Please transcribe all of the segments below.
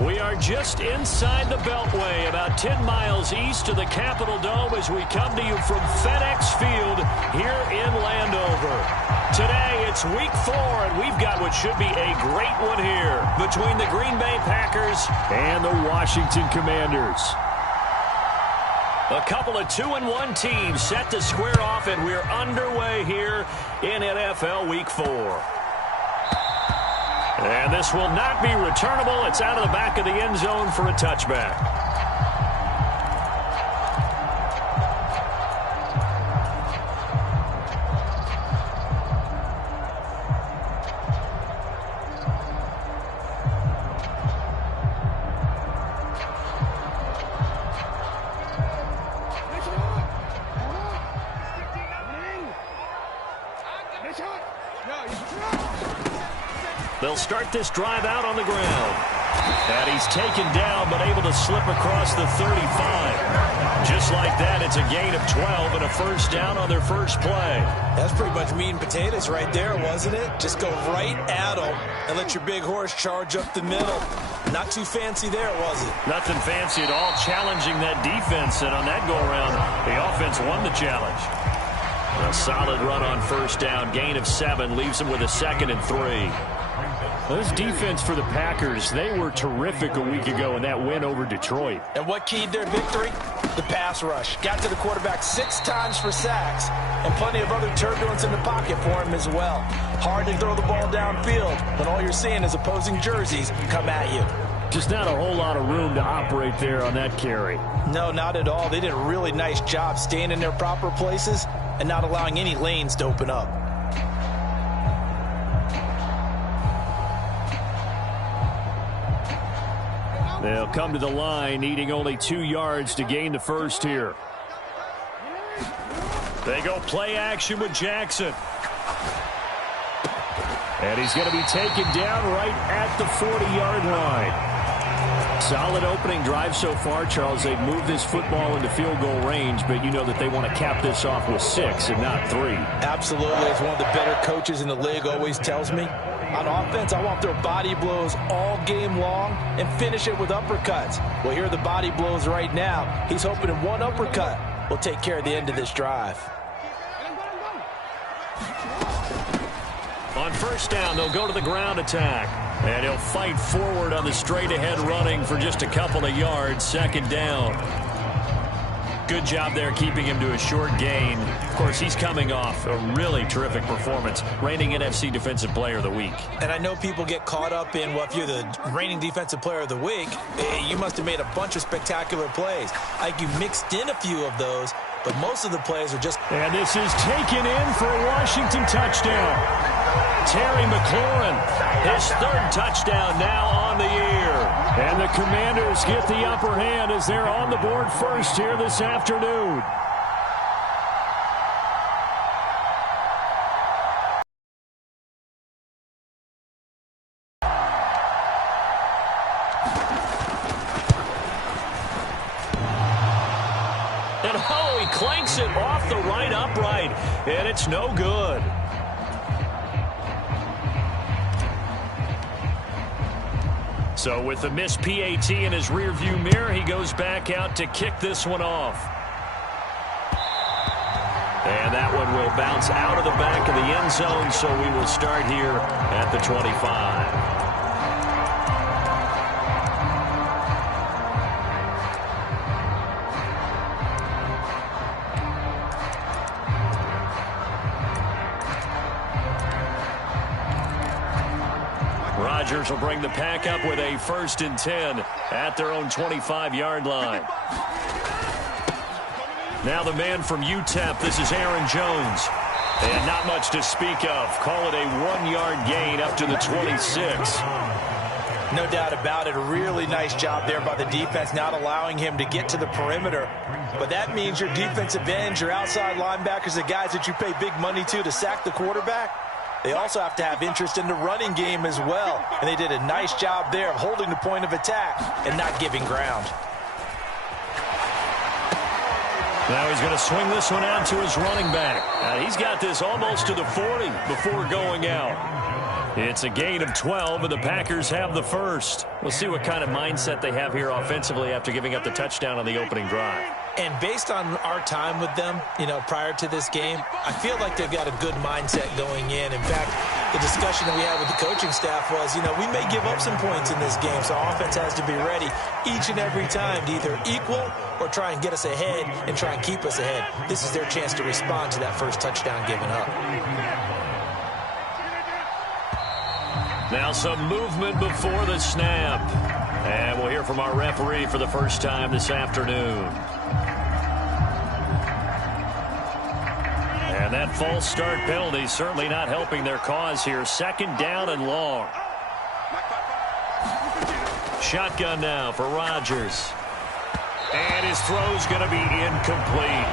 We are just inside the Beltway, about 10 miles east of the Capitol Dome as we come to you from FedEx Field here in Landover. Today, it's week 4, and we've got what should be a great one here between the Green Bay Packers and the Washington Commanders. A couple of 2-1 teams set to square off, and we're underway here in NFL Week 4. And this will not be returnable. It's out of the back of the end zone for a touchback. They'll start this drive out on the ground. And he's taken down, but able to slip across the 35. Just like that, it's a gain of 12 and a first down on their first play. That's pretty much meat and potatoes right there, wasn't it? Just go right at them and let your big horse charge up the middle. Not too fancy there, was it? Nothing fancy at all, challenging that defense. And on that go-around, the offense won the challenge. A solid run on first down, gain of 7, leaves them with a 2nd and 3. This defense for the Packers, they were terrific a week ago in that win over Detroit. And what keyed their victory? The pass rush. Got to the quarterback 6 times for sacks, and plenty of other turbulence in the pocket for him as well. Hard to throw the ball downfield when all you're seeing is opposing jerseys come at you. Just not a whole lot of room to operate there on that carry. No, not at all. They did a really nice job staying in their proper places and not allowing any lanes to open up. They'll come to the line, needing only 2 yards to gain the first here. They go play action with Jackson. And he's going to be taken down right at the 40-yard line. Solid opening drive so far, Charles. They've moved this football into field goal range, but you know that they want to cap this off with 6 and not 3. Absolutely. As one of the better coaches in the league always tells me, on offense, I want their body blows all game long and finish it with uppercuts. Well, here are the body blows right now. He's hoping in one uppercut will take care of the end of this drive. On first down, they'll go to the ground attack. And he'll fight forward on the straight-ahead running for just a couple of yards. 2nd down. Good job there keeping him to a short gain. Of course, he's coming off a really terrific performance, reigning NFC Defensive Player of the Week. And I know people get caught up in, well, if you're the reigning Defensive Player of the Week, you must have made a bunch of spectacular plays. I think you mixed in a few of those, but most of the plays are just... And this is taken in for a Washington touchdown. Terry McLaurin, his 3rd touchdown now on the year. And the Commanders get the upper hand as they're on the board first here this afternoon. And oh, he clanks it off the right upright, and it's no good. So with the missed PAT in his rearview mirror, he goes back out to kick this one off. And that one will bounce out of the back of the end zone, so we will start here at the 25. Rodgers will bring the pack up with a 1st and 10 at their own 25-yard line. Now the man from UTEP, this is Aaron Jones. And not much to speak of. Call it a 1-yard gain up to the 26. No doubt about it. A really nice job there by the defense, not allowing him to get to the perimeter. But that means your defensive ends, your outside linebackers, the guys that you pay big money to sack the quarterback, they also have to have interest in the running game as well. And they did a nice job there of holding the point of attack and not giving ground. Now he's going to swing this one out to his running back. He's got this almost to the 40 before going out. It's a gain of 12, and the Packers have the first. We'll see what kind of mindset they have here offensively after giving up the touchdown on the opening drive. And based on our time with them, prior to this game, I feel like they've got a good mindset going in. In fact, the discussion that we had with the coaching staff was, we may give up some points in this game, so our offense has to be ready each and every time to either equal or try and get us ahead and try and keep us ahead. This is their chance to respond to that first touchdown given up. Now some movement before the snap. And we'll hear from our referee for the first time this afternoon. And that false start penalty certainly not helping their cause here. Second down and long. Shotgun now for Rodgers. And his throw's going to be incomplete.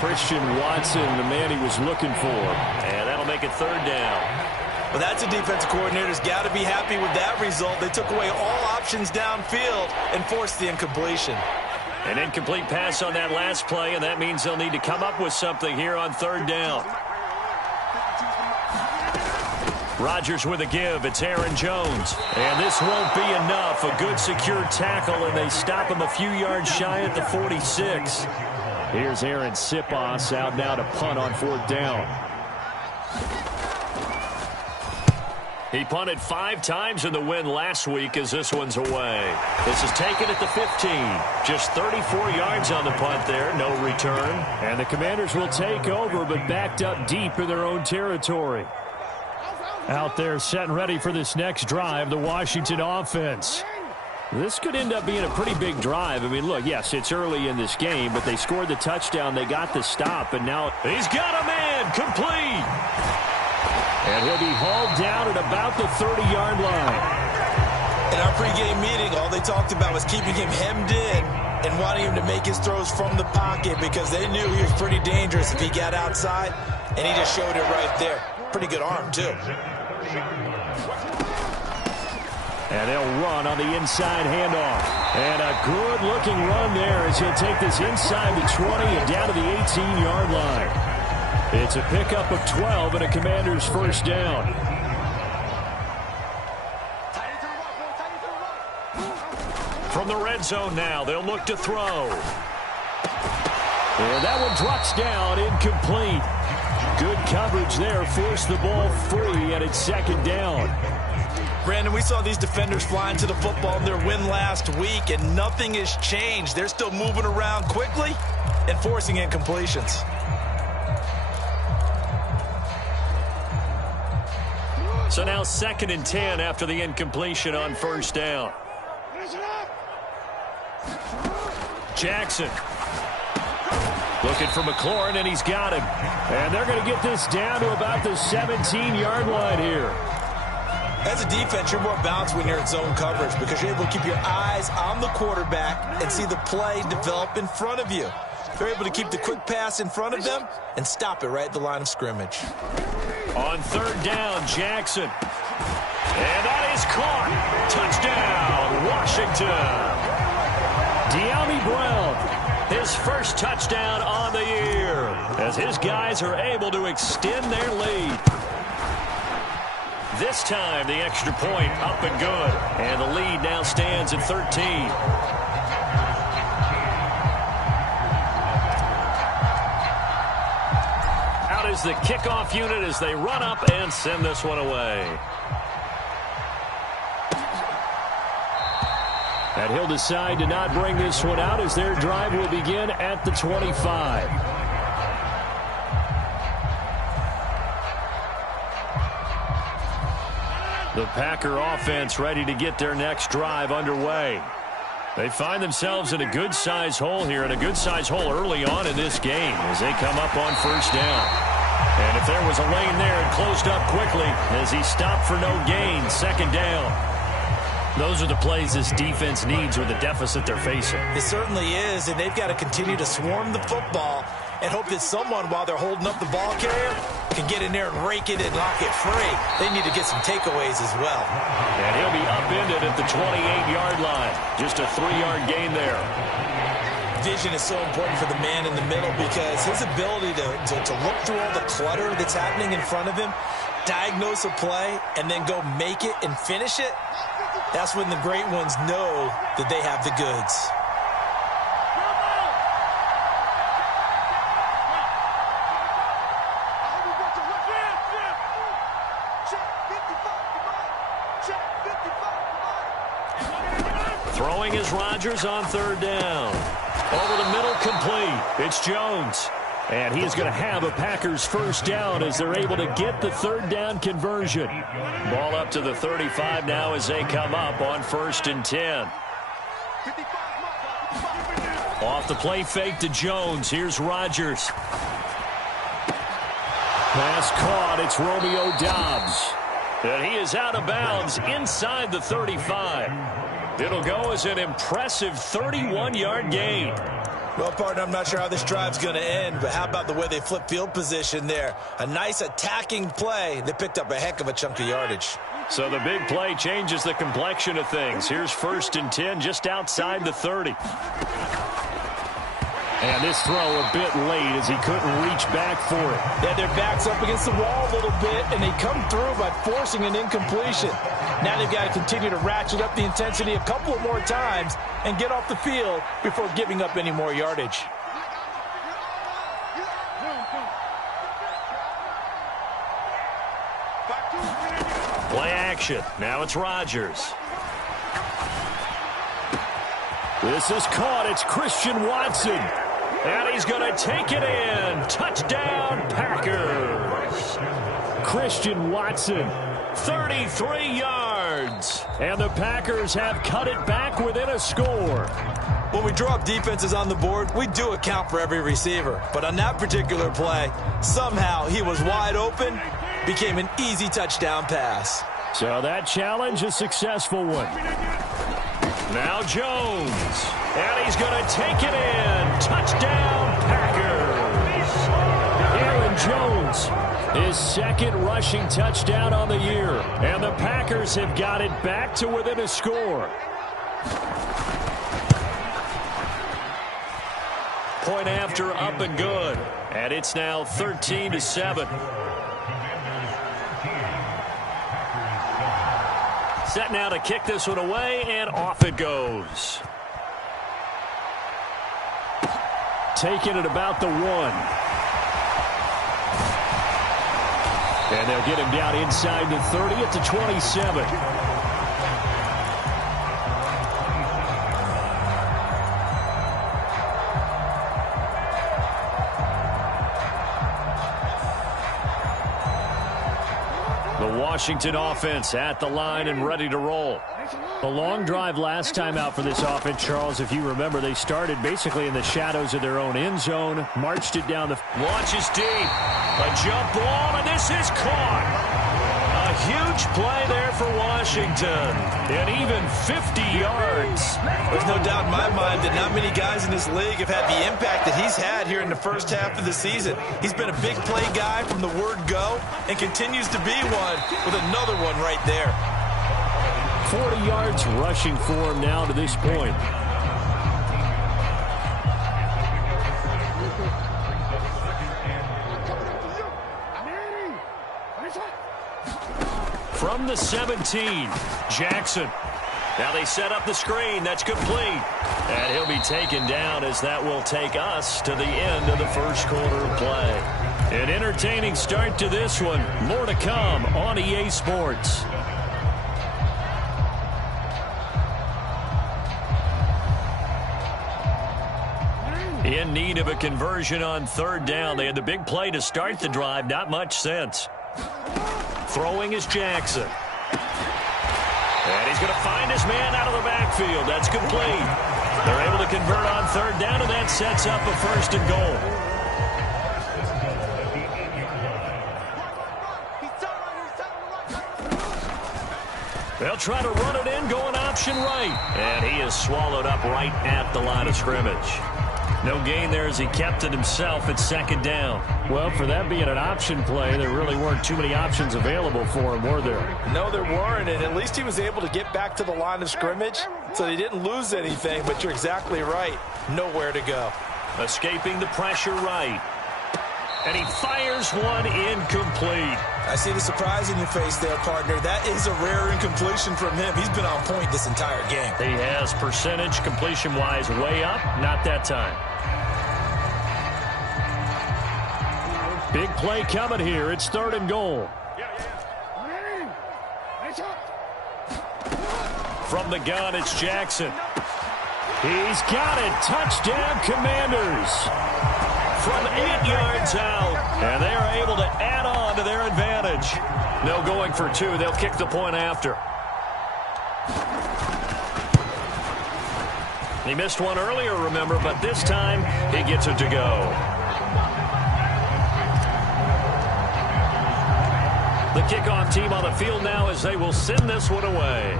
Christian Watson, the man he was looking for. And that'll make it third down. Well, that's a defensive coordinator's got to be happy with that result. They took away all options downfield and forced the incompletion. An incomplete pass on that last play, and that means they'll need to come up with something here on third down. Rodgers with a give. It's Aaron Jones. And this won't be enough. A good secure tackle, and they stop him a few yards shy at the 46. Here's Aaron Sipos out now to punt on fourth down. He punted 5 times in the win last week as this one's away. This is taken at the 15. Just 34 yards on the punt there. No return. And the Commanders will take over, but backed up deep in their own territory. Out there set and ready for this next drive, the Washington offense. This could end up being a pretty big drive. I mean, look, yes, it's early in this game, but they scored the touchdown. They got the stop, and now he's got a man complete. And he'll be hauled down at about the 30-yard line. In our pregame meeting, all they talked about was keeping him hemmed in and wanting him to make his throws from the pocket because they knew he was pretty dangerous if he got outside, and he just showed it right there. Pretty good arm, too. And they'll run on the inside handoff. And a good-looking run there as he'll take this inside the 20 and down to the 18-yard line. It's a pickup of 12 and a Commander's first down. From the red zone now, they'll look to throw. And that one drops down, incomplete. Good coverage there, forced the ball free, and it's second down. Brandon, we saw these defenders flying to the football in their win last week, and nothing has changed. They're still moving around quickly and forcing incompletions. So now 2nd and 10 after the incompletion on first down. Jackson looking for McLaurin, and he's got him. And they're going to get this down to about the 17-yard line here. As a defense, you're more balanced when you're in zone coverage because you're able to keep your eyes on the quarterback and see the play develop in front of you. You're able to keep the quick pass in front of them and stop it right at the line of scrimmage. On third down, Jackson. And that is caught. Touchdown, Washington. De'Ami Brown, his first touchdown on the year, as his guys are able to extend their lead. This time, the extra point up and good. And the lead now stands at 13. Is the kickoff unit as they run up and send this one away. And he'll decide to not bring this one out as their drive will begin at the 25. The Packer offense ready to get their next drive underway. They find themselves in a good-sized hole here, and a good-sized hole early on in this game as they come up on first down. And if there was a lane there, it closed up quickly as he stopped for no gain. Second down. Those are the plays this defense needs with the deficit they're facing. It certainly is, and they've got to continue to swarm the football and hope that someone, while they're holding up the ball carrier, can get in there and rake it and lock it free. They need to get some takeaways as well. And he'll be upended at the 28-yard line. Just a 3-yard gain there. Vision is so important for the man in the middle because his ability to look through all the clutter that's happening in front of him diagnose a play and then go make it and finish it, that's when the great ones know that they have the goods. Throwing is Rodgers on third down. Over the middle, complete. It's Jones. And he's going to have a Packers first down as they're able to get the third down conversion. Ball up to the 35 now as they come up on 1st and 10. Off the play fake to Jones. Here's Rodgers. Pass caught. It's Romeo Doubs. And he is out of bounds inside the 35. It'll go as an impressive 31-yard gain. Well, partner, I'm not sure how this drive's going to end, but how about the way they flip field position there? A nice attacking play that picked up a heck of a chunk of yardage. So the big play changes the complexion of things. Here's 1st and 10 just outside the 30. And this throw a bit late as he couldn't reach back for it. Yeah, their back's up against the wall a little bit, and they come through by forcing an incompletion. Now they've got to continue to ratchet up the intensity a couple of more times and get off the field before giving up any more yardage. Play action. Now it's Rodgers. This is caught. It's Christian Watson. And he's going to take it in. Touchdown, Packers. Christian Watson, 33 yards. And the Packers have cut it back within a score. When we draw up defenses on the board, we do account for every receiver. But on that particular play, somehow he was wide open, became an easy touchdown pass. So that challenge, a successful one. Now Jones. And he's going to take it in. Touchdown, Packers. Aaron Jones, his second rushing touchdown on the year. And the Packers have got it back to within a score. Point after, up and good. And it's now 13-7. Set now to kick this one away, and off it goes. Taking it about the 1. And they'll get him down inside the 30 at the 27. Washington offense at the line and ready to roll. A long drive last time out for this offense, Charles. If you remember, they started basically in the shadows of their own end zone, marched it down the... Launches deep. A jump ball, and this is caught. A huge play there for Washington. And even 50 yards. There's no doubt in my mind that not many guys in this league have had the impact that he's had here in the first half of the season. He's been a big play guy from the word go and continues to be one with another one right there. 40 yards rushing for him now to this point. From the 17, Jackson. Now they set up the screen. That's complete. And he'll be taken down as that will take us to the end of the first quarter of play. An entertaining start to this one. More to come on EA Sports. In need of a conversion on third down. They had the big play to start the drive. Not much sense. Throwing is Jackson. And he's going to find his man out of the backfield. That's complete. They're able to convert on third down, and that sets up a 1st and goal. They'll try to run it in, going option right. And he is swallowed up right at the line of scrimmage. No gain there as he kept it himself at 2nd down. Well, for that being an option play, there really weren't too many options available for him, were there? No, there weren't, and at least he was able to get back to the line of scrimmage, so they didn't lose anything, but you're exactly right. Nowhere to go. Escaping the pressure right. And he fires one incomplete. I see the surprise in your face there, partner. That is a rare incompletion from him. He's been on point this entire game. He has percentage completion-wise way up. Not that time. Big play coming here. It's 3rd and goal. From the gun, it's Jackson. He's got it. Touchdown, Commanders. From 8 yards out. And they are able to add on to their advantage. No going for 2. They'll kick the point after. He missed one earlier, remember, but this time he gets it to go. The kickoff team on the field now as they will send this one away.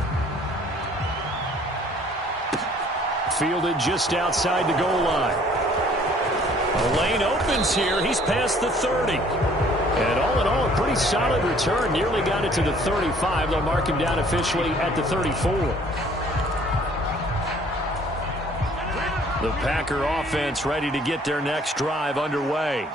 Fielded just outside the goal line. The lane opens here. He's past the 30. And all in all, a pretty solid return. Nearly got it to the 35. They'll mark him down officially at the 34. The Packer offense ready to get their next drive underway.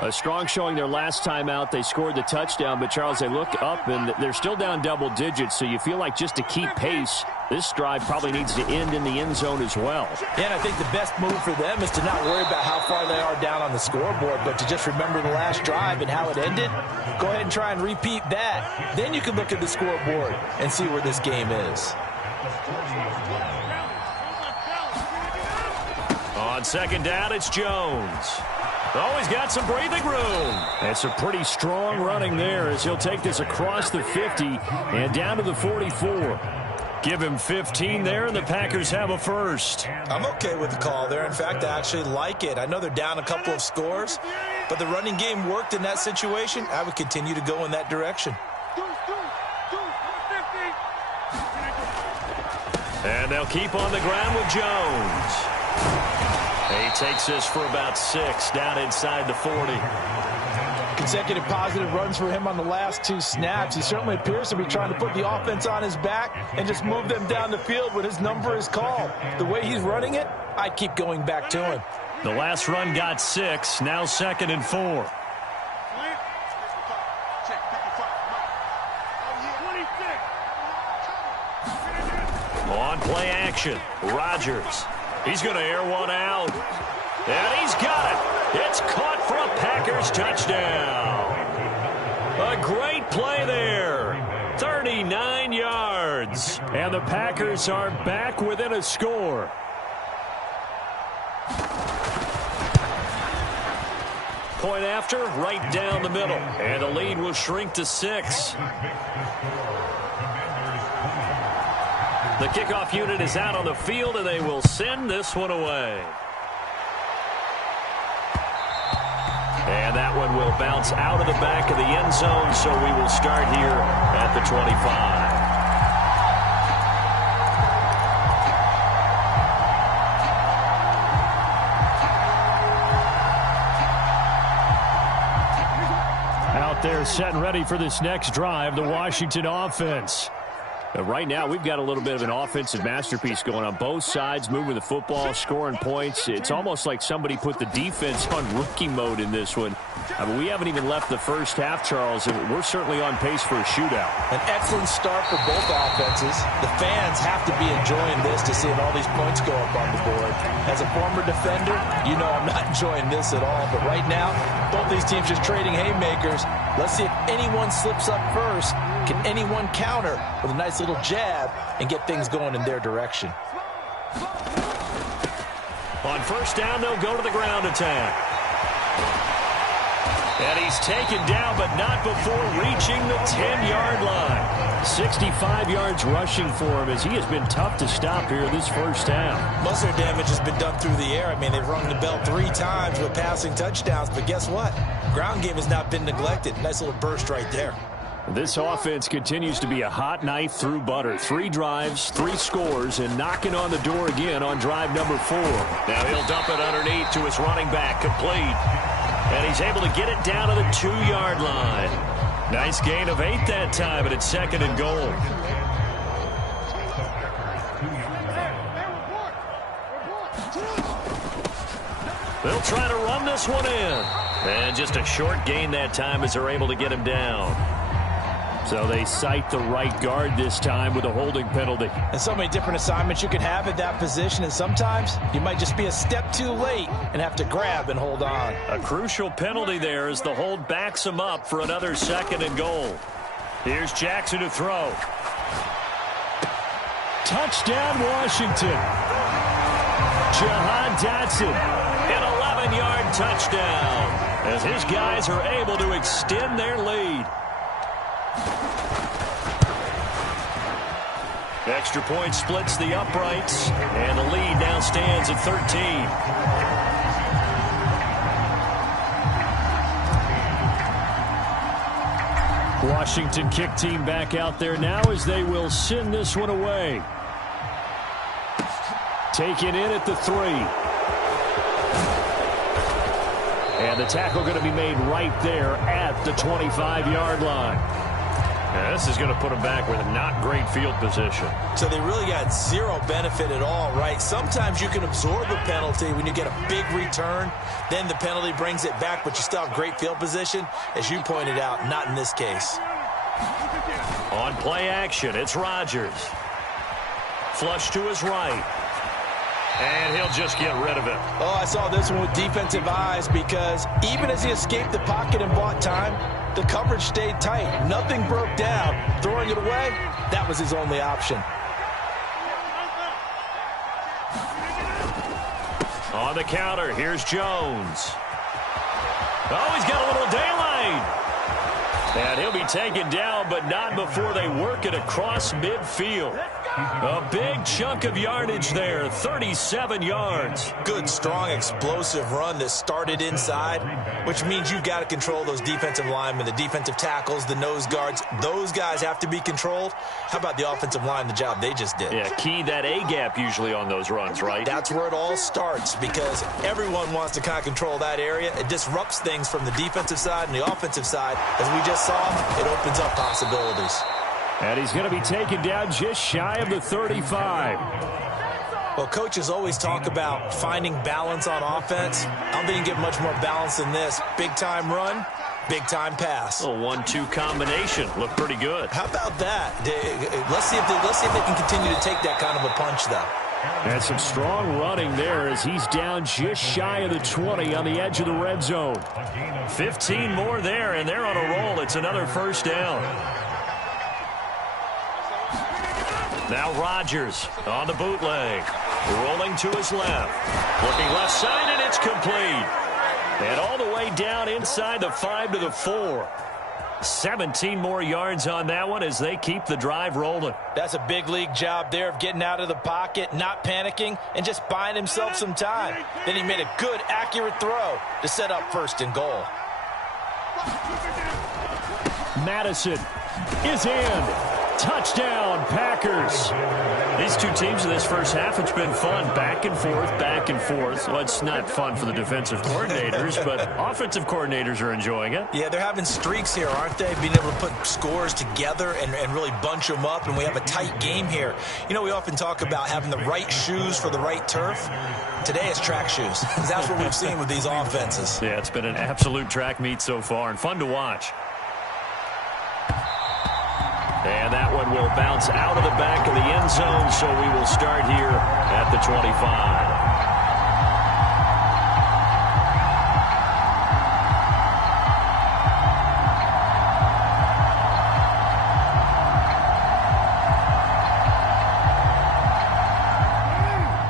A strong showing their last time out. They scored the touchdown, but, Charles, they look up, and they're still down double digits, so you feel like just to keep pace, this drive probably needs to end in the end zone as well. Yeah, and I think the best move for them is to not worry about how far they are down on the scoreboard, but to just remember the last drive and how it ended. Go ahead and try and repeat that. Then you can look at the scoreboard and see where this game is. On 2nd down, it's Jones. Oh, he's got some breathing room. That's a pretty strong running there as he'll take this across the 50 and down to the 44. Give him 15 there, and the Packers have a first. I'm okay with the call there. In fact, I actually like it. I know they're down a couple of scores, but the running game worked in that situation. I would continue to go in that direction. And they'll keep on the ground with Jones. He takes this for about 6 down inside the 40. Consecutive positive runs for him on the last 2 snaps. He certainly appears to be trying to put the offense on his back and just move them down the field when his number is called. The way he's running it, I'd keep going back to him. The last run got 6, now 2nd and 4. On play action, Rodgers. He's going to air one out. And he's got it. It's caught for a Packers touchdown. A great play there. 39 yards. And the Packers are back within a score. Point after, right down the middle. And the lead will shrink to 6. The kickoff unit is out on the field, and they will send this one away. And that one will bounce out of the back of the end zone, so we will start here at the 25. Out there set and ready for this next drive, the Washington offense. Right now, we've got a little bit of an offensive masterpiece going on both sides, moving the football, scoring points. It's almost like somebody put the defense on rookie mode in this one. I mean, we haven't even left the first half, Charles, and we're certainly on pace for a shootout. An excellent start for both offenses. The fans have to be enjoying this to seeing all these points go up on the board. As a former defender, you know I'm not enjoying this at all. But right now, both these teams just trading haymakers. Let's see if anyone slips up first. Can anyone counter with a nice little jab and get things going in their direction? On first down, they'll go to the ground attack. And he's taken down, but not before reaching the 10-yard line. 65 yards rushing for him as he has been tough to stop here this first half. Muscle damage has been done through the air. I mean, they've rung the bell 3 times with passing touchdowns, but guess what? Ground game has not been neglected. Nice little burst right there. This offense continues to be a hot knife through butter. 3 drives, 3 scores, and knocking on the door again on drive number 4. Now he'll dump it underneath to his running back, complete. And he's able to get it down to the 2-yard line. Nice gain of 8 that time, and it's 2nd and goal. They'll try to run this one in. And just a short gain that time as they're able to get him down. So they cite the right guard this time with a holding penalty. And so many different assignments you could have at that position, and sometimes you might just be a step too late and have to grab and hold on. A crucial penalty there as the hold backs him up for another 2nd and goal. Here's Jackson to throw. Touchdown, Washington. Jahan Dotson, an 11-yard touchdown, as his guys are able to extend their lead. Extra point splits the uprights, and the lead now stands at 13. Washington kick team back out there now as they will send this one away. Taken in at the 3. And the tackle going to be made right there at the 25-yard line. Now, this is going to put them back with a not great field position. So they really got zero benefit at all, right? Sometimes you can absorb a penalty when you get a big return. Then the penalty brings it back, but you still have great field position. As you pointed out, not in this case. On play action, it's Rodgers. Flush to his right. And he'll just get rid of it. Oh, I saw this one with defensive eyes because even as he escaped the pocket and bought time, the coverage stayed tight. Nothing broke down. Throwing it away, that was his only option. On the counter, here's Jones. Oh, he's got a little daylight. And he'll be taken down, but not before they work it across midfield. A big chunk of yardage there, 37 yards. Good, strong, explosive run that started inside, which means you've got to control those defensive linemen, the defensive tackles, the nose guards. Those guys have to be controlled. How about the offensive line, the job they just did? Yeah, key that A-gap usually on those runs, right? That's where it all starts because everyone wants to kind of control that area. It disrupts things from the defensive side and the offensive side. As we just saw, it opens up possibilities. And he's going to be taken down just shy of the 35. Well, coaches always talk about finding balance on offense. I don't think you can get much more balance than this. Big-time run, big-time pass. A 1-2 combination. Looked pretty good. How about that? Let's see if they can continue to take that kind of a punch, though. And some strong running there as he's down just shy of the 20 on the edge of the red zone. 15 more there, and they're on a roll. It's another first down. Now Rodgers on the bootleg. Rolling to his left. Looking left side, and it's complete. And all the way down inside the 5 to the 4. 17 more yards on that one as they keep the drive rolling. That's a big league job there of getting out of the pocket, not panicking, and just buying himself some time. Then he made a good, accurate throw to set up 1st and goal. Madison is in. Touchdown, Packers. These two teams in this first half, it's been fun. Back and forth, back and forth. Well, it's not fun for the defensive coordinators, but offensive coordinators are enjoying it. Yeah, they're having streaks here, aren't they? Being able to put scores together and really bunch them up, and we have a tight game here. You know, we often talk about having the right shoes for the right turf. Today it's track shoes. That's what we've seen with these offenses. Yeah, it's been an absolute track meet so far and fun to watch. And that one will bounce out of the back of the end zone, so we will start here at the 25.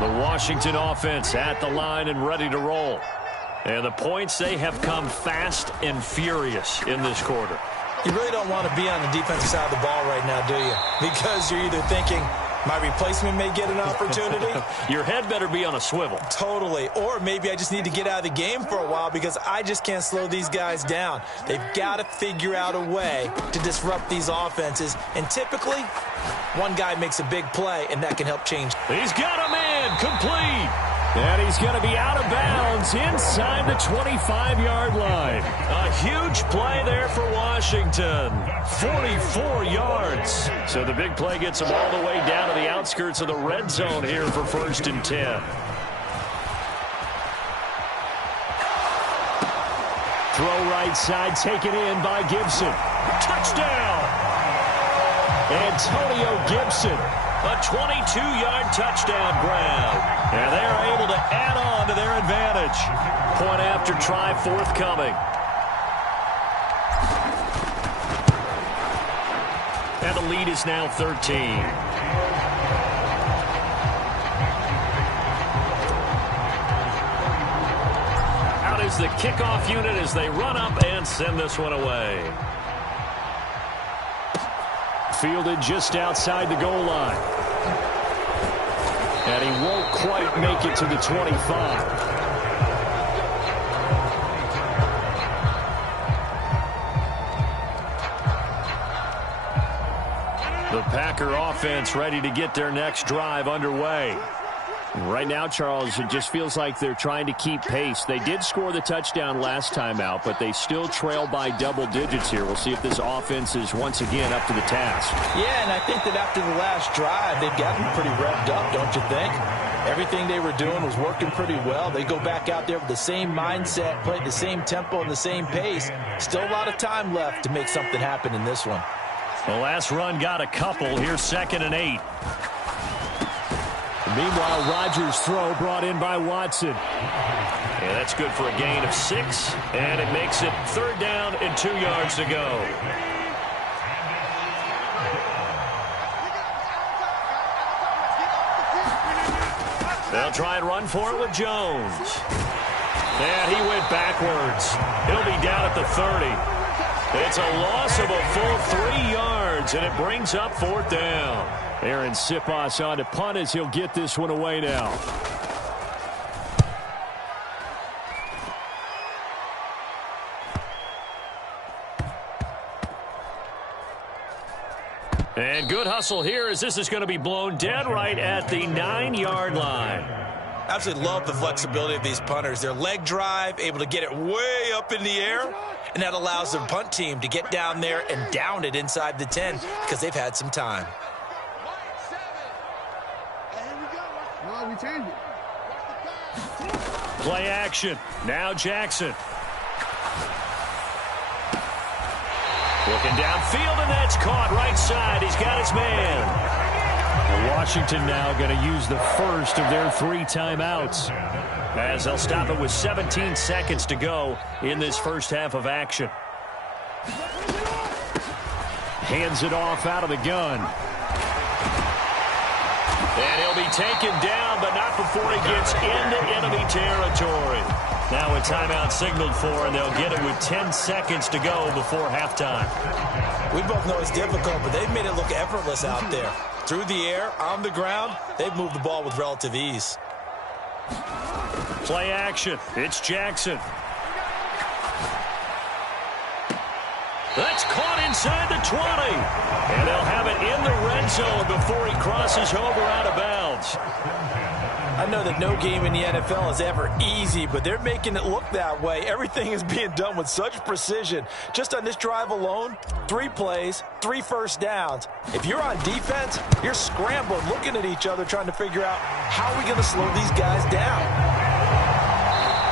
The Washington offense at the line and ready to roll. And the points, they have come fast and furious in this quarter. You really don't want to be on the defensive side of the ball right now, do you? Because you're either thinking, my replacement may get an opportunity. Your head better be on a swivel. Totally. Or maybe I just need to get out of the game for a while because I just can't slow these guys down. They've got to figure out a way to disrupt these offenses. And typically, one guy makes a big play, and that can help change. He's got a man complete. And he's going to be out of bounds inside the 25-yard line. A huge play there for Washington. 44 yards. So the big play gets him all the way down to the outskirts of the red zone here for 1st and 10. throw right side, taken in by Gibson. Touchdown! Antonio Gibson, a 22-yard touchdown grab. And they are able to add on to their advantage. Point after try forthcoming. And the lead is now 13. Is the kickoff unit as they run up and send this one away. Fielded just outside the goal line. And he won't quite make it to the 25. The Packer offense ready to get their next drive underway. Right now, Charles, it just feels like they're trying to keep pace. They did score the touchdown last time out, but they still trail by double digits here. We'll see if this offense is once again up to the task. Yeah, and I think that after the last drive, they've gotten pretty revved up, don't you think? Everything they were doing was working pretty well. They go back out there with the same mindset, play the same tempo and the same pace. Still a lot of time left to make something happen in this one. The last run got a couple. Here's 2nd and 8. Meanwhile, Rodgers' throw brought in by Watson. And that's good for a gain of 6, and it makes it 3rd down and 2 yards to go. They'll try and run for it with Jones. And he went backwards. He'll be down at the 30. It's a loss of a full 3 yards, and it brings up 4th down. Aaron Siposs on to punt as he'll get this one away now. And good hustle here as this is going to be blown dead right at the 9-yard line. Absolutely love the flexibility of these punters. Their leg drive, able to get it way up in the air, and that allows the punt team to get down there and down it inside the 10 because they've had some time. Play action. Now Jackson. Looking downfield, and that's caught right side. He's got his man. Washington now going to use the first of their 3 timeouts as they'll stop it with 17 seconds to go in this first half of action. Hands it off out of the gun. And he'll be taken down, but not before he gets into enemy territory. Now a timeout signaled for, and they'll get it with 10 seconds to go before halftime. We both know it's difficult, but they've made it look effortless out there. Through the air, on the ground, they've moved the ball with relative ease. Play action. It's Jackson. That's caught inside the 20. And they'll have it in the red zone before he crosses over out of bounds. I know that no game in the NFL is ever easy, but they're making it look that way. Everything is being done with such precision. Just on this drive alone, 3 plays, 3 first downs. If you're on defense, you're scrambling, looking at each other, trying to figure out how are we going to slow these guys down.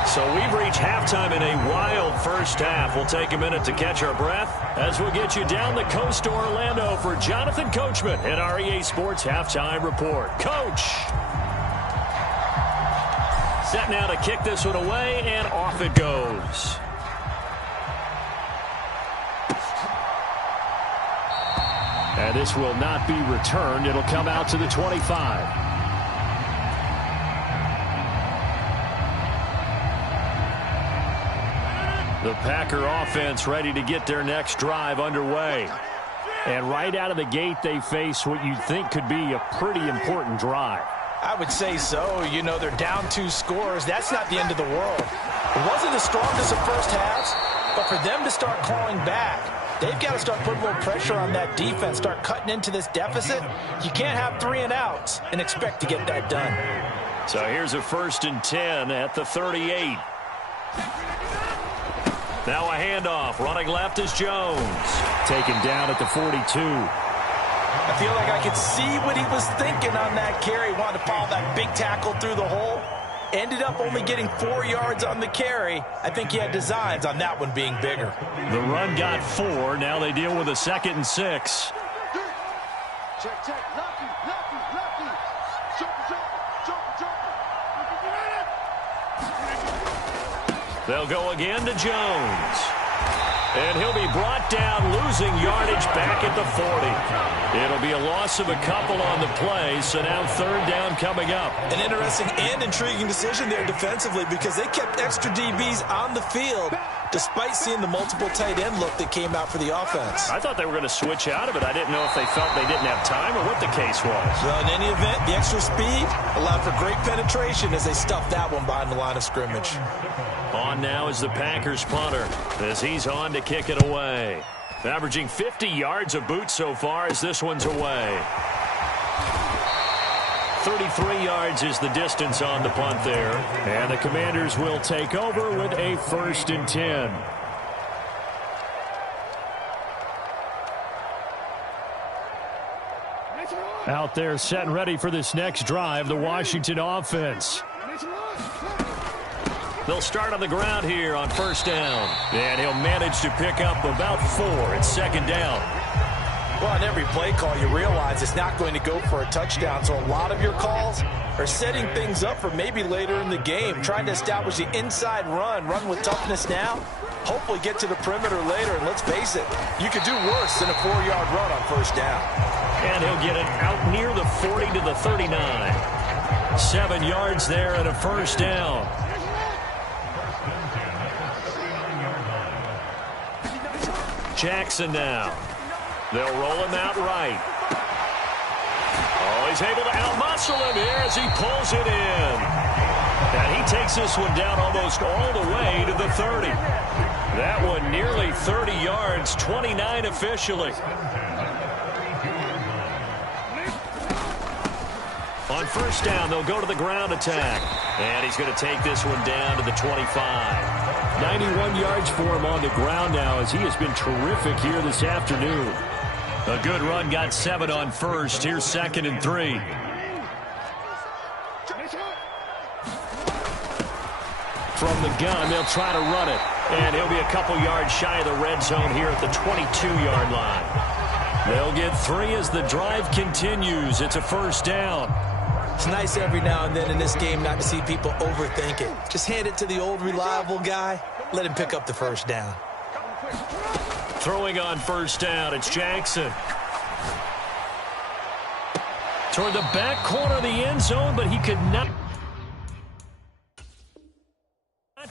So we've reached halftime in a wild first half. We'll take a minute to catch our breath as we'll get you down the coast to Orlando for Jonathan Coachman at our EA Sports Halftime Report. Coach! Set now to kick this one away, and off it goes. And this will not be returned. It'll come out to the 25. The Packer offense ready to get their next drive underway. And right out of the gate, they face what you'd think could be a pretty important drive. I would say so. You know, they're down 2 scores. That's not the end of the world. It wasn't the strongest of first halves, but for them to start clawing back, they've got to start putting a little pressure on that defense, start cutting into this deficit. You can't have 3 and outs and expect to get that done. So here's a 1st and 10 at the 38. Now a handoff. Running left is Jones. Taken down at the 42. I feel like I could see what he was thinking on that carry. He wanted to follow that big tackle through the hole. Ended up only getting 4 yards on the carry. I think he had designs on that one being bigger. The run got 4. Now they deal with a 2nd and 6. Check, check. Lucky. They'll go again to Jones. And he'll be brought down, losing yardage back at the 40. It'll be a loss of a couple on the play, so now 3rd down coming up. An interesting and intriguing decision there defensively because they kept extra DBs on the field despite seeing the multiple tight end look that came out for the offense. I thought they were going to switch out of it. I didn't know if they felt they didn't have time or what the case was. Well, in any event, the extra speed allowed for great penetration as they stuffed that one behind the line of scrimmage. On now is the Packers punter as he's on to kick it away. Averaging 50 yards a boot so far as this one's away. 33 yards is the distance on the punt there. And the Commanders will take over with a 1st and 10. Out there set and ready for this next drive, the Washington offense. They'll start on the ground here on 1st down. And he'll manage to pick up about 4. It's 2nd down. Well, on every play call, you realize it's not going to go for a touchdown. So a lot of your calls are setting things up for maybe later in the game, trying to establish the inside run with toughness now, hopefully get to the perimeter later. And let's face it, you could do worse than a 4-yard run on 1st down. And he'll get it out near the 40 to the 39. 7 yards there and a 1st down. Jackson now. They'll roll him out right. Oh, he's able to outmuscle him here as he pulls it in. And he takes this one down almost all the way to the 30. That one nearly 30 yards, 29 officially. On 1st down, they'll go to the ground attack. And he's going to take this one down to the 25. 91 yards for him on the ground now as he has been terrific here this afternoon. A good run, got 7 on 1st. Here's 2nd and 3. From the gun, they'll try to run it. And he'll be a couple yards shy of the red zone here at the 22-yard line. They'll get 3 as the drive continues. It's a 1st down. It's nice every now and then in this game not to see people overthink it. Just hand it to the old reliable guy. Let him pick up the 1st down. Throwing on 1st down, it's Jackson. Toward the back corner of the end zone, but he could not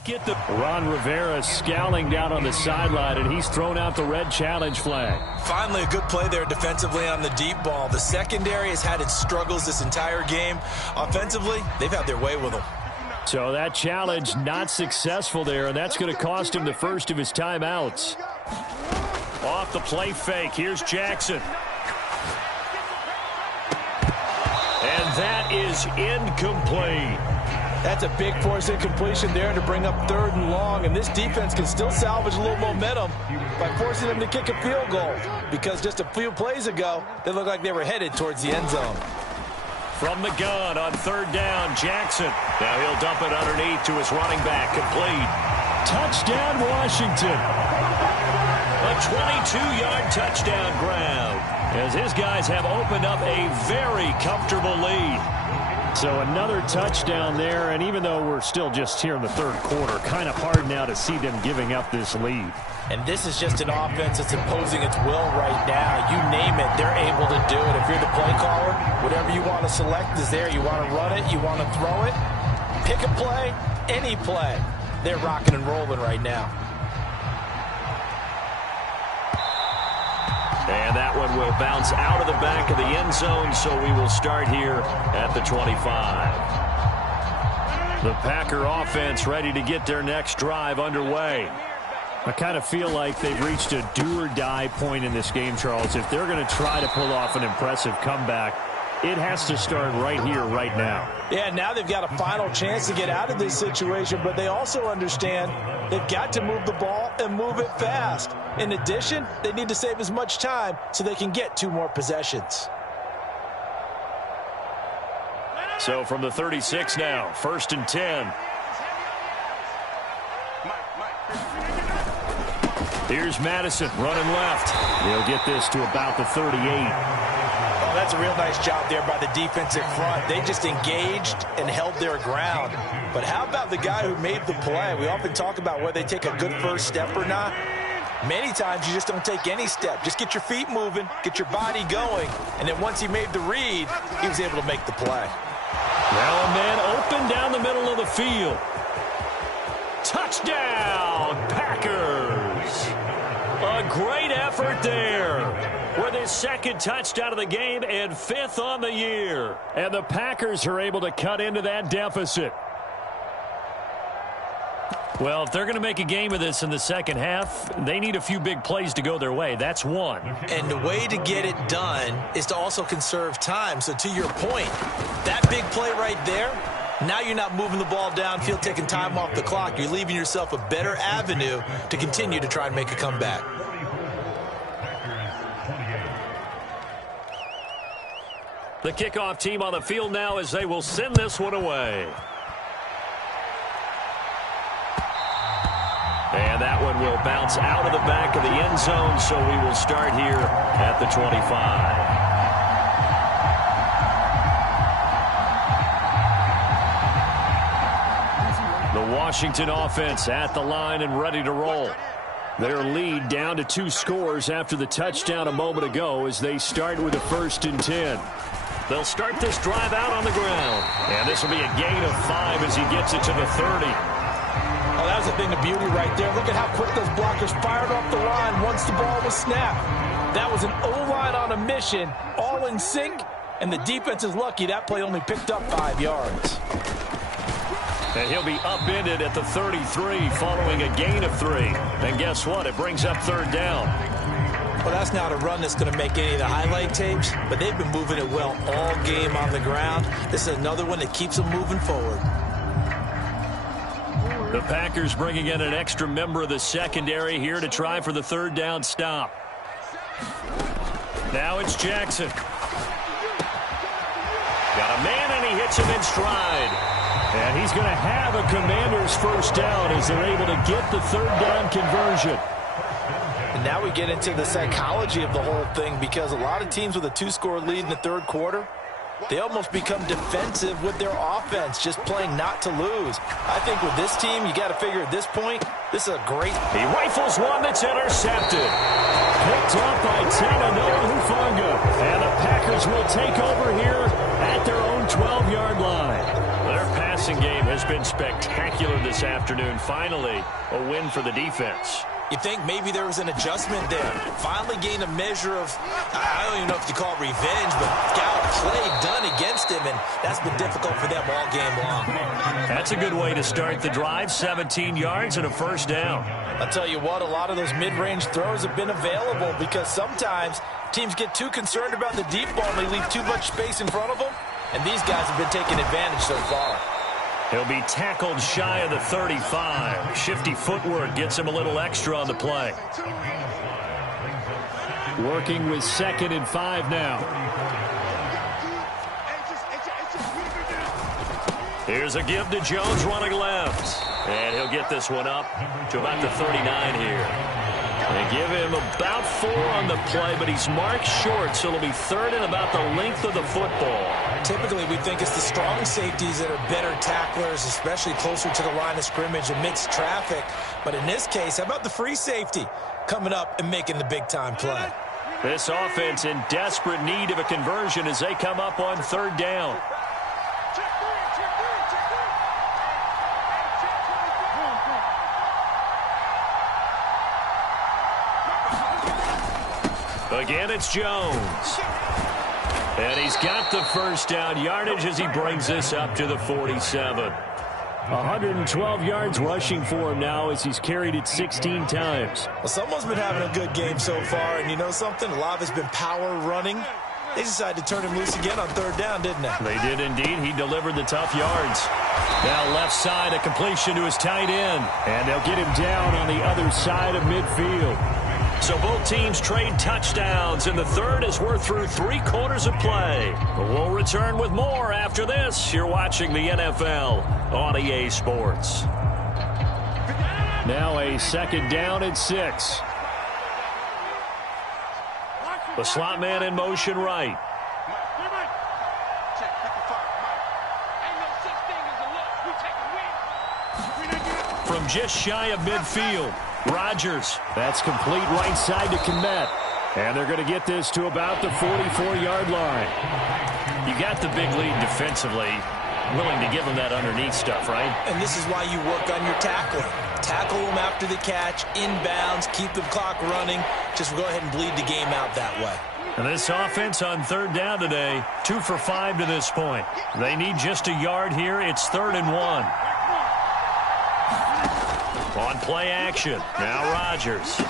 get the... Ron Rivera scowling down on the sideline, and he's thrown out the red challenge flag. Finally, a good play there defensively on the deep ball. The secondary has had its struggles this entire game. Offensively, they've had their way with them. So that challenge not successful there, and that's going to cost him the first of his timeouts. Off the play fake, here's Jackson. And that is incomplete. That's a big force incompletion there to bring up 3rd and long, and this defense can still salvage a little momentum by forcing them to kick a field goal, because just a few plays ago, they looked like they were headed towards the end zone. From the gun on 3rd down, Jackson. Now he'll dump it underneath to his running back, complete. Touchdown, Washington. A 22-yard touchdown grab, as his guys have opened up a very comfortable lead. So another touchdown there, and even though we're still just here in the 3rd quarter, kind of hard now to see them giving up this lead. And this is just an offense that's imposing its will right now. You name it, they're able to do it. If you're the play caller, whatever you want to select is there. You want to run it, you want to throw it, pick a play, any play. They're rocking and rolling right now. And that one will bounce out of the back of the end zone, so we will start here at the 25. The Packer offense ready to get their next drive underway. I kind of feel like they've reached a do-or-die point in this game, Charles. If they're going to try to pull off an impressive comeback, it has to start right here, right now. Yeah, now they've got a final chance to get out of this situation, but they also understand they've got to move the ball and move it fast. In addition, they need to save as much time so they can get 2 more possessions. So from the 36 now, 1st and 10. Here's Madison running left. He'll get this to about the 38. Oh, that's a real nice job there by the defensive front. They just engaged and held their ground. But how about the guy who made the play? We often talk about whether they take a good first step or not. Many times you just don't take any step. Just get your feet moving, get your body going, and then once he made the read, he was able to make the play. Now a man open down the middle of the field. Touchdown, Packers! A great effort there with his second touchdown of the game and 5th on the year. And the Packers are able to cut into that deficit. Well, if they're going to make a game of this in the second half, they need a few big plays to go their way. That's one. And the way to get it done is to also conserve time. So to your point, that big play right there, now you're not moving the ball downfield, taking time off the clock. You're leaving yourself a better avenue to continue to try and make a comeback. The kickoff team on the field now as they will send this one away. And that one will bounce out of the back of the end zone, so we will start here at the 25. The Washington offense at the line and ready to roll. Their lead down to 2 scores after the touchdown a moment ago as they start with a 1st and 10. They'll start this drive out on the ground. And this will be a gain of 5 as he gets it to the 30. Oh, that was a thing of beauty right there. Look at how quick those blockers fired off the line once the ball was snapped. That was an O-line on a mission, all in sync, and the defense is lucky that play only picked up 5 yards. And he'll be upended at the 33 following a gain of 3. And guess what? It brings up 3rd down. Well, that's not a run that's going to make any of the highlight tapes, but they've been moving it well all game on the ground. This is another one that keeps them moving forward. The Packers bringing in an extra member of the secondary here to try for the 3rd down stop. Now it's Jackson. Got a man, and he hits him in stride. And he's going to have a Commanders 1st down as they're able to get the 3rd down conversion. And now we get into the psychology of the whole thing, because a lot of teams with a 2-score lead in the 3rd quarter, they almost become defensive with their offense, just playing not to lose. I think with this team, you got to figure at this point, this is a great... He rifles one that's intercepted. Picked off by Talanoa Hufanga. And the Packers will take over here at their own 12-yard line. Their passing game has been spectacular this afternoon. Finally, a win for the defense. You think maybe there was an adjustment there. Finally gained a measure of, I don't even know if you call it revenge, but got a play done against him, and that's been difficult for them all game long. That's a good way to start the drive. 17 yards and a 1st down. I'll tell you what, a lot of those mid-range throws have been available because sometimes teams get too concerned about the deep ball and they leave too much space in front of them, and these guys have been taking advantage so far. He'll be tackled shy of the 35. Shifty footwork gets him a little extra on the play. Working with 2nd and 5 now. Here's a give to Jones running left. And he'll get this one up to about the 39 here. They give him about 4 on the play, but he's marked short, so it'll be 3rd and about the length of the football. Typically, we think it's the strong safeties that are better tacklers, especially closer to the line of scrimmage amidst traffic. But in this case, how about the free safety coming up and making the big-time play? This offense in desperate need of a conversion as they come up on 3rd down. Again, it's Jones. And he's got the 1st down yardage as he brings this up to the 47. 112 yards rushing for him now as he's carried it 16 times. Well, someone's been having a good game so far, and you know something? A lot of it's been power running. They decided to turn him loose again on 3rd down, didn't they? They did indeed. He delivered the tough yards. Now left side, a completion to his tight end. And they'll get him down on the other side of midfield. So both teams trade touchdowns, and the third as we're through 3 quarters of play. We'll return with more after this. You're watching the NFL on EA Sports. Now a second down and 6. The slot man in motion right. From just shy of midfield, Rodgers. That's complete right side to Kmet. And they're going to get this to about the 44-yard line. You got the big lead defensively. Willing to give them that underneath stuff, right? And this is why you work on your tackling. Tackle them after the catch, inbounds, keep the clock running. Just go ahead and bleed the game out that way. And this offense on third down today, 2 for 5 to this point. They need just a yard here. It's 3rd and 1. On play action, now Rodgers.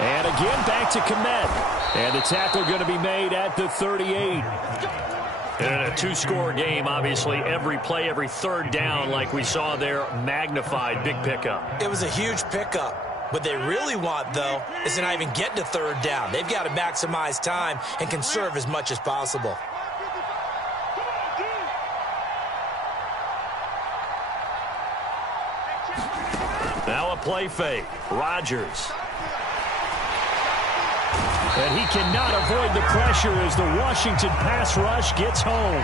And again back to Kmet. And the tackle going to be made at the 38. In a 2-score game, obviously, every play, every third down, like we saw there, magnified, big pickup. It was a huge pickup. What they really want, though, is to not even get to third down. They've got to maximize time and conserve as much as possible. Now a play fake. Rodgers. And he cannot avoid the pressure as the Washington pass rush gets home.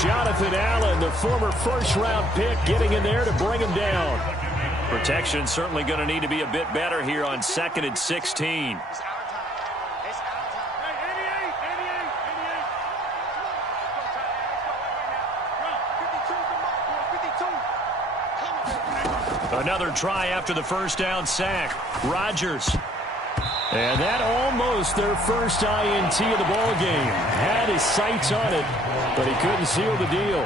Jonathan Allen, the former first-round pick, getting in there to bring him down. Protection certainly going to need to be a bit better here on 2nd and 16. Another try after the first down sack. Rodgers. And that almost their first INT of the ball game. Had his sights on it, but he couldn't seal the deal.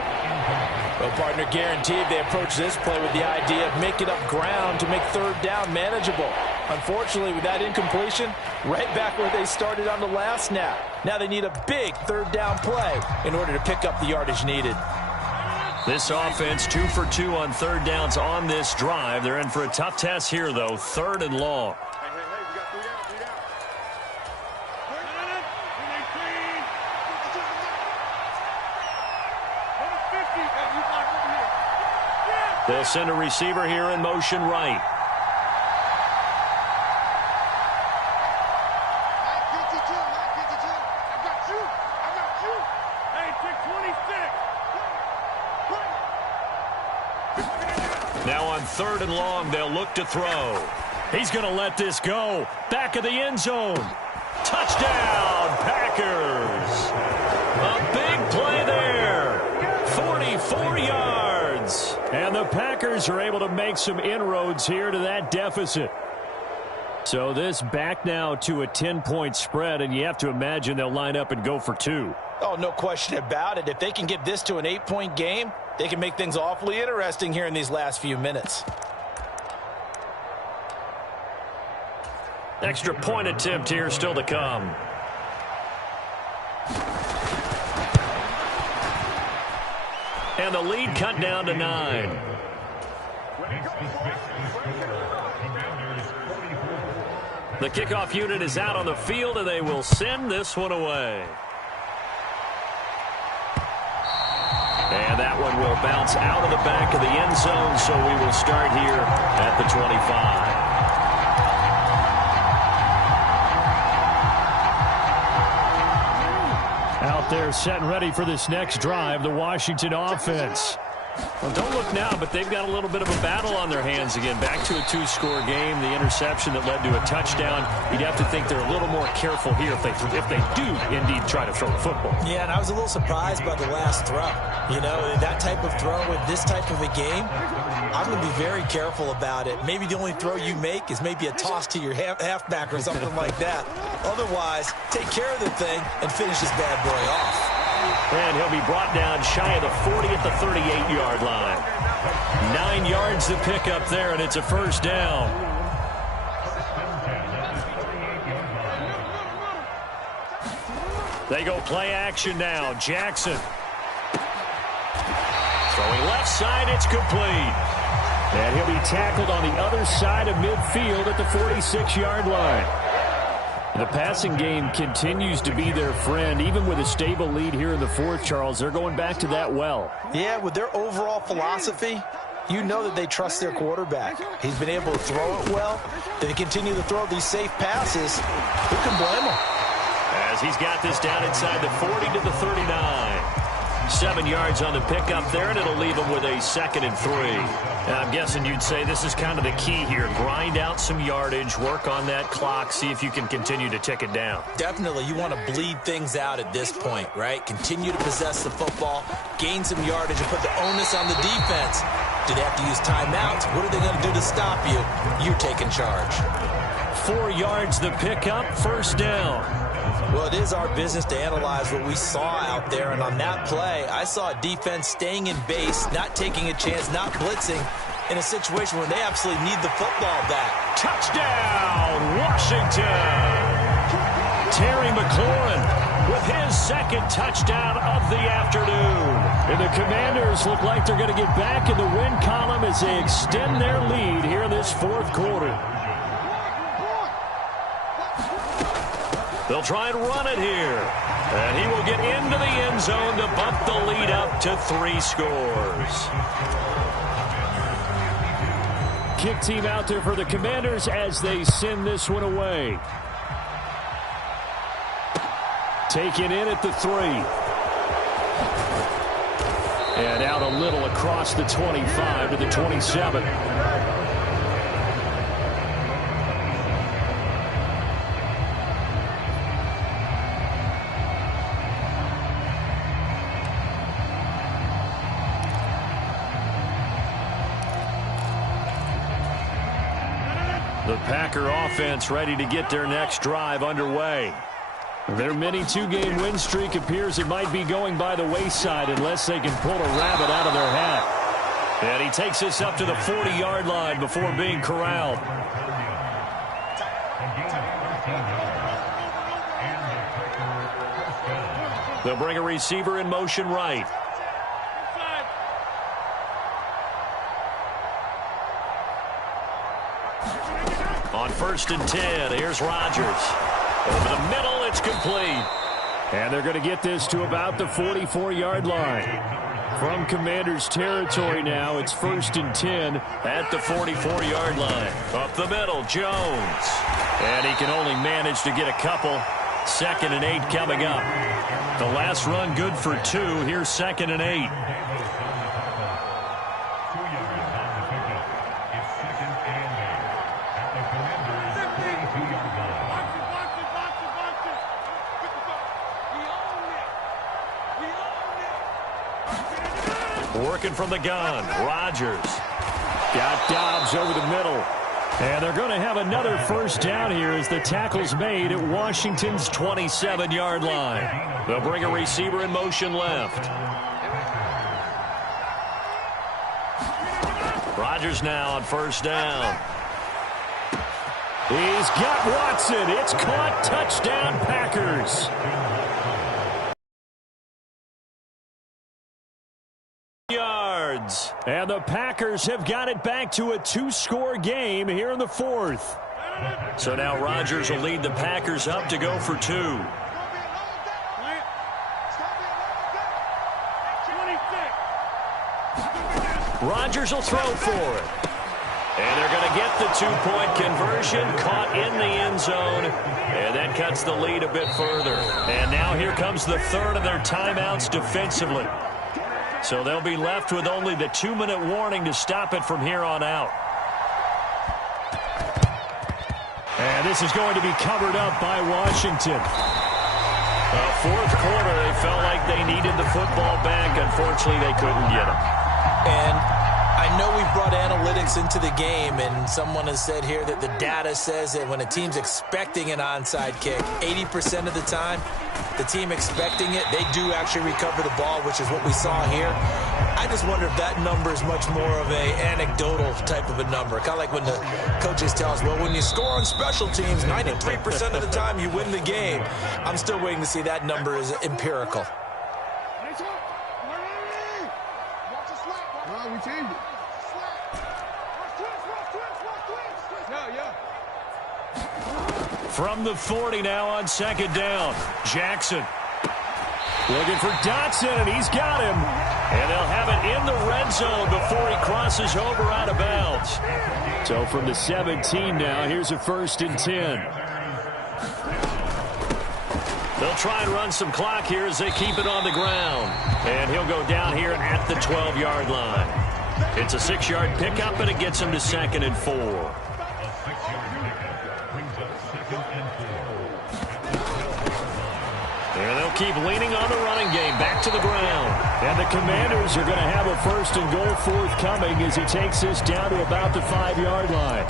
Well, partner, guaranteed they approach this play with the idea of making up ground to make third down manageable. Unfortunately, with that incompletion, right back where they started on the last snap. Now they need a big third down play in order to pick up the yardage needed. This offense 2 for 2 on third downs on this drive. They're in for a tough test here, though. 3rd and long. They'll send a receiver here in motion right. Now on 3rd and long, they'll look to throw. He's going to let this go. Back of the end zone. Touchdown, Packers. A big play there. 44 yards. And the Packers are able to make some inroads here to that deficit. So this back now to a 10-point spread, and you have to imagine they'll line up and go for 2. Oh, no question about it. If they can get this to an 8-point game, they can make things awfully interesting here in these last few minutes. Extra point attempt here still to come. And the lead cut down to 9. The kickoff unit is out on the field, and they will send this one away. And that one will bounce out of the back of the end zone, so we will start here at the 25. Out there set and ready for this next drive, the Washington offense. Well, don't look now, but they've got a little bit of a battle on their hands again. Back to a 2-score game, the interception that led to a touchdown. You'd have to think they're a little more careful here if they do indeed try to throw the football. Yeah, and I was a little surprised by the last throw. You know, that type of throw with this type of a game, I'm going to be very careful about it. Maybe the only throw you make is maybe a toss to your halfback or something like that. Otherwise, take care of the thing and finish this bad boy off. And he'll be brought down shy of the 40 at the 38-yard line. 9 yards to pick up there, and it's a first down. They go play action now. Jackson. Throwing left side, it's complete. And he'll be tackled on the other side of midfield at the 46-yard line. The passing game continues to be their friend. Even with a stable lead here in the fourth, Charles, they're going back to that well. Yeah, with their overall philosophy, you know that they trust their quarterback. He's been able to throw it well. They continue to throw these safe passes. Who can blame him? As he's got this down inside the 40 to the 39. 7 yards on the pickup there, and it'll leave him with a 2nd and 3. And I'm guessing you'd say this is kind of the key here. Grind out some yardage, work on that clock, see if you can continue to tick it down. Definitely. You want to bleed things out at this point, right? Continue to possess the football, gain some yardage, and put the onus on the defense. Do they have to use timeouts? What are they going to do to stop you? You're taking charge. 4 yards the pickup, 1st down. Well, it is our business to analyze what we saw out there, and on that play, I saw a defense staying in base, not taking a chance, not blitzing, in a situation where they absolutely need the football back. Touchdown, Washington! Terry McLaurin with his 2nd touchdown of the afternoon. And the Commanders look like they're going to get back in the win column as they extend their lead here in this 4th quarter. They'll try and run it here. And he will get into the end zone to bump the lead up to 3 scores. Kick team out there for the Commanders as they send this one away. Taken in at the 3. And out a little across the 25 to the 27. The Packer offense ready to get their next drive underway. Their mini 2-game win streak appears it might be going by the wayside unless they can pull a rabbit out of their hat. And he takes this up to the 40-yard line before being corralled. They'll bring a receiver in motion right. On 1st and 10, here's Rodgers. Over the middle, it's complete. And they're going to get this to about the 44-yard line. From Commanders territory now, it's 1st and 10 at the 44-yard line. Up the middle, Jones. And he can only manage to get a couple. 2nd and 8 coming up. The last run good for 2. Here's 2nd and 8. Working from the gun, Rodgers. Got Dobbs over the middle. And they're going to have another 1st down here as the tackle's made at Washington's 27-yard line. They'll bring a receiver in motion left. Rodgers now on 1st down. He's got Watson. It's caught. Touchdown, Packers. Yards. And the Packers have got it back to a 2-score game here in the 4th. So now Rodgers will lead the Packers up to go for 2. Rodgers will throw for it. And they're going to get the 2-point conversion, caught in the end zone, and that cuts the lead a bit further. And now here comes the 3rd of their timeouts defensively. So they'll be left with only the 2-minute warning to stop it from here on out. And this is going to be covered up by Washington. 4th quarter, they felt like they needed the football back. Unfortunately, they couldn't get it. And I know we've brought analytics into the game, and someone has said here that the data says that when a team's expecting an onside kick, 80% of the time, the team expecting it, they do actually recover the ball, which is what we saw here. I just wonder if that number is much more of a anecdotal type of a number. Kind of like when the coaches tell us, well, when you score on special teams, 93% of the time you win the game. I'm still waiting to see that number is empirical. We changed it. From the 40 now on second down. Jackson looking for Dotson, and he's got him. And they'll have it in the red zone before he crosses over out of bounds. So from the 17 now, here's a 1st and 10. They'll try and run some clock here as they keep it on the ground. And he'll go down here at the 12-yard line. It's a 6-yard pickup, and it gets him to 2nd and 4. And they'll keep leaning on the running game back to the ground. And the Commanders are going to have a 1st and goal forthcoming as he takes this down to about the 5-yard line.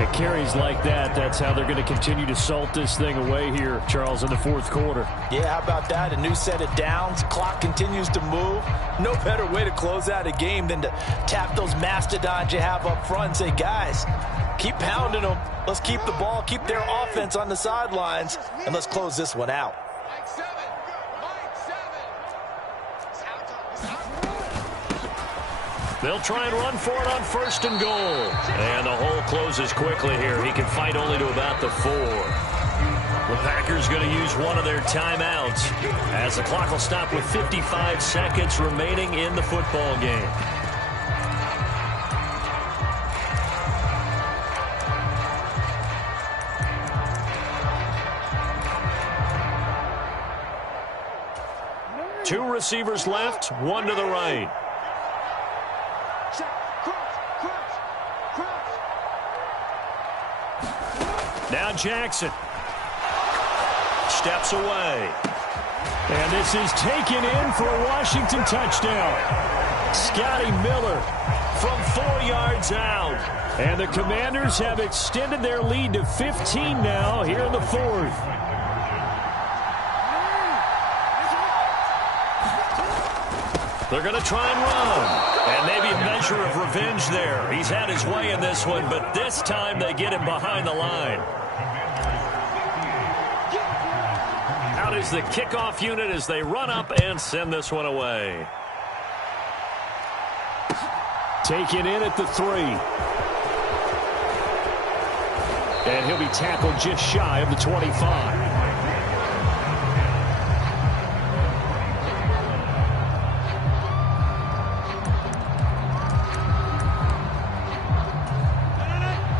It carries like that. That's how they're going to continue to salt this thing away here, Charles, in the 4th quarter. Yeah, how about that? A new set of downs. Clock continues to move. No better way to close out a game than to tap those mastodons you have up front and say, guys, keep pounding them. Let's keep the ball, keep their offense on the sidelines, and let's close this one out. They'll try and run for it on 1st and goal. And the hole closes quickly here. He can fight only to about the 4. The Packers going to use one of their timeouts as the clock will stop with 55 seconds remaining in the football game. Two receivers left, one to the right. Now Jackson steps away. And this is taken in for a Washington touchdown. Scotty Miller from 4 yards out. And the Commanders have extended their lead to 15 now here in the 4th. They're going to try and run. And maybe a measure of revenge there. He's had his way in this one, but this time they get him behind the line. Out is the kickoff unit as they run up and send this one away. Taken in at the 3. And he'll be tackled just shy of the 25.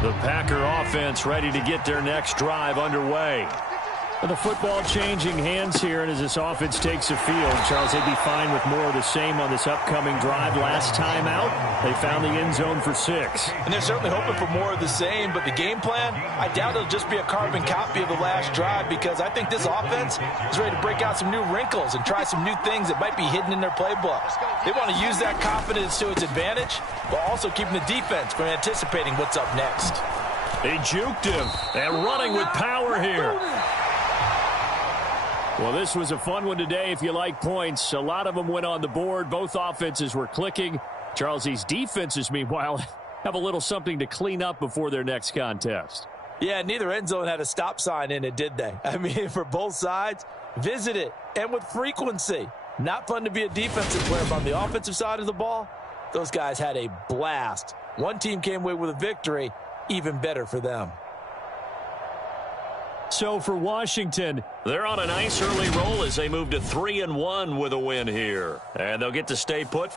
The Packer offense ready to get their next drive underway. And the football changing hands here, and as this offense takes the field, Charles, they'd be fine with more of the same on this upcoming drive. Last time out, they found the end zone for 6. And they're certainly hoping for more of the same, but the game plan, I doubt it'll just be a carbon copy of the last drive, because I think this offense is ready to break out some new wrinkles and try some new things that might be hidden in their playbook. They want to use that confidence to its advantage, while also keeping the defense from anticipating what's up next. They juked him, and running with power here. Well, this was a fun one today if you like points. A lot of them went on the board. Both offenses were clicking. Charles, these defenses, meanwhile, have a little something to clean up before their next contest. Yeah, neither end zone had a stop sign in it, did they? I mean, for both sides, visit it, and with frequency. Not fun to be a defensive player, but on the offensive side of the ball, those guys had a blast. One team came away with a victory, even better for them. So for Washington, they're on a nice early roll as they move to 3-1 with a win here. And they'll get to stay put